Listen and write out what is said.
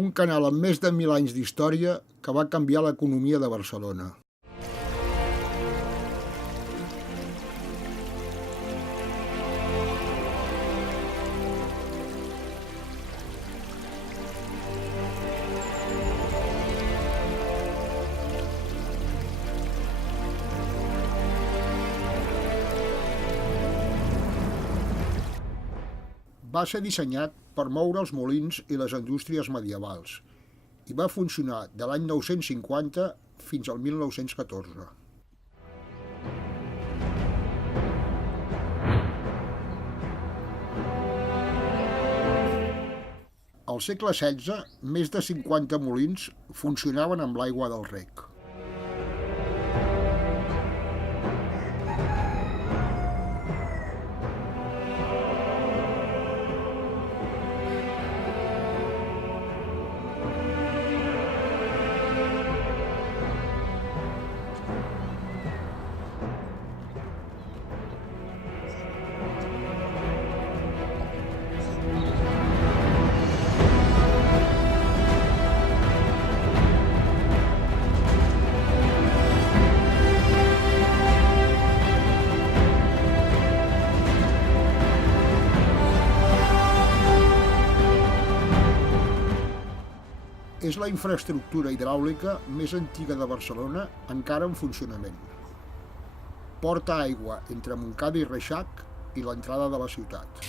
Un canal amb més de 1000 anys d'història que va canviar l'economia de Barcelona. Va ser dissenyat per moure els molins i les indústries medievals i va funcionar de l'any 950 fins al 1914. Al segle XVI, més de 50 molins funcionaven amb l'aigua del rec. És la infraestructura hidràulica més antiga de Barcelona encara en funcionament. Porta aigua entre Montcada i Reixac i l'entrada de la ciutat.